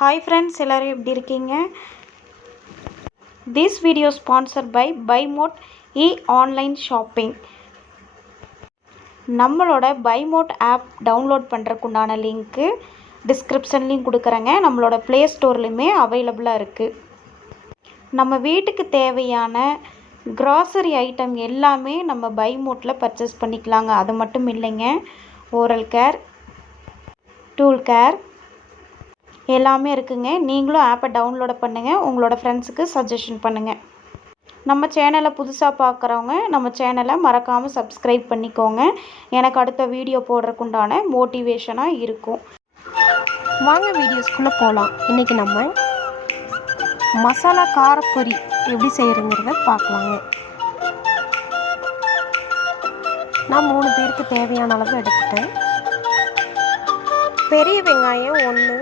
Hi friends எல்லோரும் எப்படி இருக்கீங்க? This video sponsor by பைமோட் E online shopping நம்மளோட பைமோட் ஆப் டவுன்லோட் பண்ணுறக்குண்டான லிங்க்கு டிஸ்கிரிப்ஷன்லேயும் கொடுக்குறேங்க. நம்மளோட ப்ளே ஸ்டோர்லேயுமே அவைலபிளாக இருக்குது நம்ம வீட்டுக்கு தேவையான க்ராசரி ஐட்டம் எல்லாமே நம்ம பைமோட்டில் பர்ச்சேஸ் பண்ணிக்கலாங்க. அது மட்டும் இல்லைங்க. ஓரல் கேர் டூல் கேர் எல்லாமே இருக்குங்க. நீங்களும் ஆப்பை டவுன்லோட் பண்ணுங்கள் உங்களோட ஃப்ரெண்ட்ஸுக்கு சஜஷன் பண்ணுங்கள் நம்ம சேனலை புதுசாக பார்க்குறவங்க நம்ம சேனலை மறக்காமல் சப்ஸ்கிரைப் பண்ணிக்கோங்க. எனக்கு அடுத்த வீடியோ போடுறதுக்குண்டான மோட்டிவேஷனாக இருக்கும். வாங்க வீடியோஸ்குள்ளே போகலாம் இன்றைக்கி நம்ம மசாலா காரப்பொரி எப்படி செய்கிறங்கிறத பார்க்கலாங்க. நான் மூணு பேருக்கு தேவையான அளவு எடுத்துட்டேன். பெரிய வெங்காயம் ஒன்று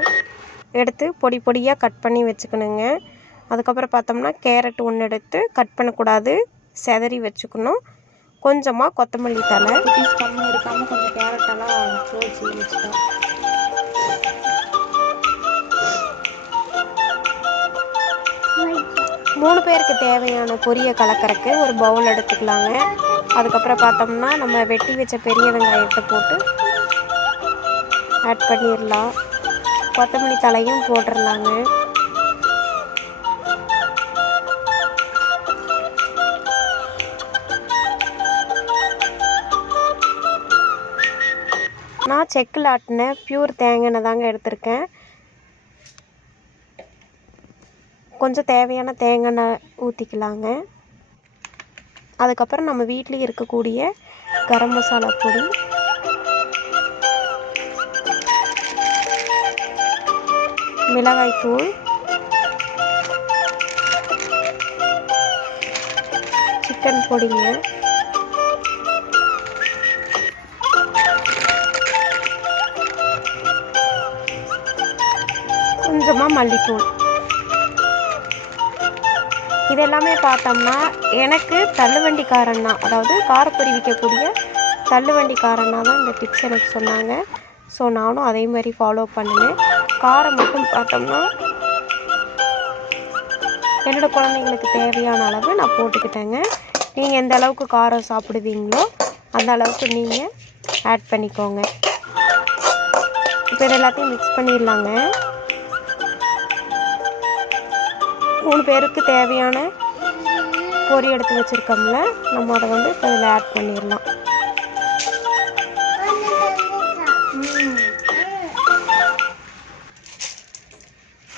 எடுத்து பொடி பொடியாக கட் பண்ணி வச்சுக்கணுங்க. அதுக்கப்புறம் பார்த்தோம்னா கேரட் ஒன்று எடுத்து கட் பண்ணக்கூடாது. செதறி வச்சுக்கணும். கொஞ்சமாக கொத்தமல்லி தலை பீஸ் கம்மி இருக்காமல் கொஞ்சம் கேரட்டெல்லாம் க்ளோஸ் வச்சுட்டோம். மூணு பேருக்கு தேவையான பொரியை கலக்கறக்கு ஒரு பவுல் எடுத்துக்கலாங்க. அதுக்கப்புறம் பார்த்தோம்னா நம்ம வெட்டி வச்ச பெரிய வெங்காயத்தை போட்டு ஆட் பண்ணிடலாம் கொத்தமல்லி தலையும் போட்டுடலாங்க நான் செக்கில் ஆட்டின பியூர் தேங்காய் தாங்க எடுத்திருக்கேன். கொஞ்சம் தேவையான தேங்காய் ஊற்றிக்கலாங்க அதுக்கப்புறம் நம்ம வீட்டில் இருக்கக்கூடிய கரம் மசாலா பொடி மிளகாய்த்தூள் சிக்கன் பொடிங்க. கொஞ்சமாக மல்லித்தூள். இது எல்லாமே பார்த்தோம்னா எனக்கு தள்ளுவண்டிக்காரன் தான் அதாவது காரப்பொறி விற்கக்கூடிய தள்ளுவண்டிக்காரன்னா தான் இந்த டிப்ஸ் எனக்கு சொன்னாங்க. ஸோ நானும் அதே மாதிரி ஃபாலோ பண்ணினேன். காரம் மட்டும் பார்த்தோம்னா என்னோடய குழந்தைங்களுக்கு தேவையான அளவு நான் போட்டுக்கிட்டேங்க. நீங்கள் எந்த அளவுக்கு காரம் சாப்பிடுவீங்களோ அந்த அளவுக்கு நீங்கள் ஆட் பண்ணிக்கோங்க. இப்போ இது எல்லாத்தையும் மிக்ஸ் பண்ணிடலாங்க. மூணு பேருக்கு தேவையான பொரி எடுத்து வச்சுருக்கோம்ல நம்ம அதை வந்து இப்போ இதில் ஆட் பண்ணிடலாம்.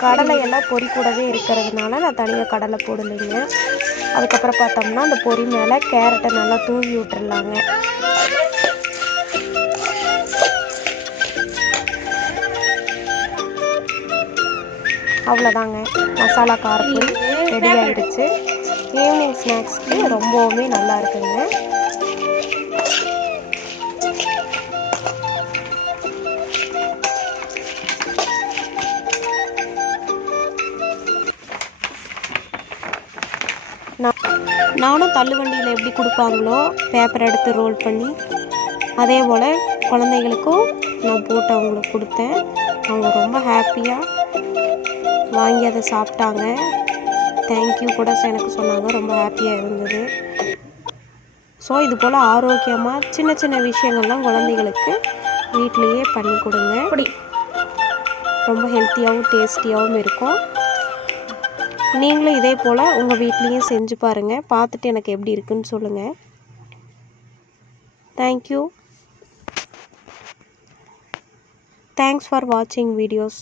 கடலை எல்லாம் பொரி கூடவே இருக்கிறதுனால நான் தனியாக கடலை போடலைங்க. அதுக்கப்புறம் பார்த்தோம்னா அந்த பொரி மேலே கேரட்டை நல்லா தூவி விட்டுறலாங்க. அவ்வளோதாங்க. மசாலா காரப்பொரி ரெடி ஆகிடுச்சு ஈவினிங் ஸ்நாக்ஸ்க்கு ரொம்பவுமே நல்லா இருக்குங்க. நானும் தள்ளுவண்டியில் எப்படி கொடுப்பாங்களோ பேப்பர் எடுத்து ரோல் பண்ணி அதே போல் குழந்தைகளுக்கும் நான் போட்டு அவங்களுக்கு கொடுத்தேன். அவங்க ரொம்ப ஹாப்பியாக வாங்கி அதை சாப்பிட்டாங்க. தேங்க்யூ கூட எனக்கு சொன்னாங்க. ரொம்ப ஹாப்பியாக இருந்தது. ஸோ இது போல் ஆரோக்கியமாக சின்ன சின்ன விஷயங்கள்லாம் குழந்தைகளுக்கு வீட்லேயே பண்ணி கொடுங்க. அப்படி. ரொம்ப ஹெல்த்தியாகவும் டேஸ்டியாகவும் இருக்கும். நீங்களும் இதே போல் உங்கள் வீட்லேயும் செஞ்சு பாருங்கள் பார்த்துட்டு எனக்கு எப்படி இருக்குன்னு சொல்லுங்கள் தேங்க்யூ தேங்க்ஸ் ஃபார் வாட்சிங் வீடியோஸ்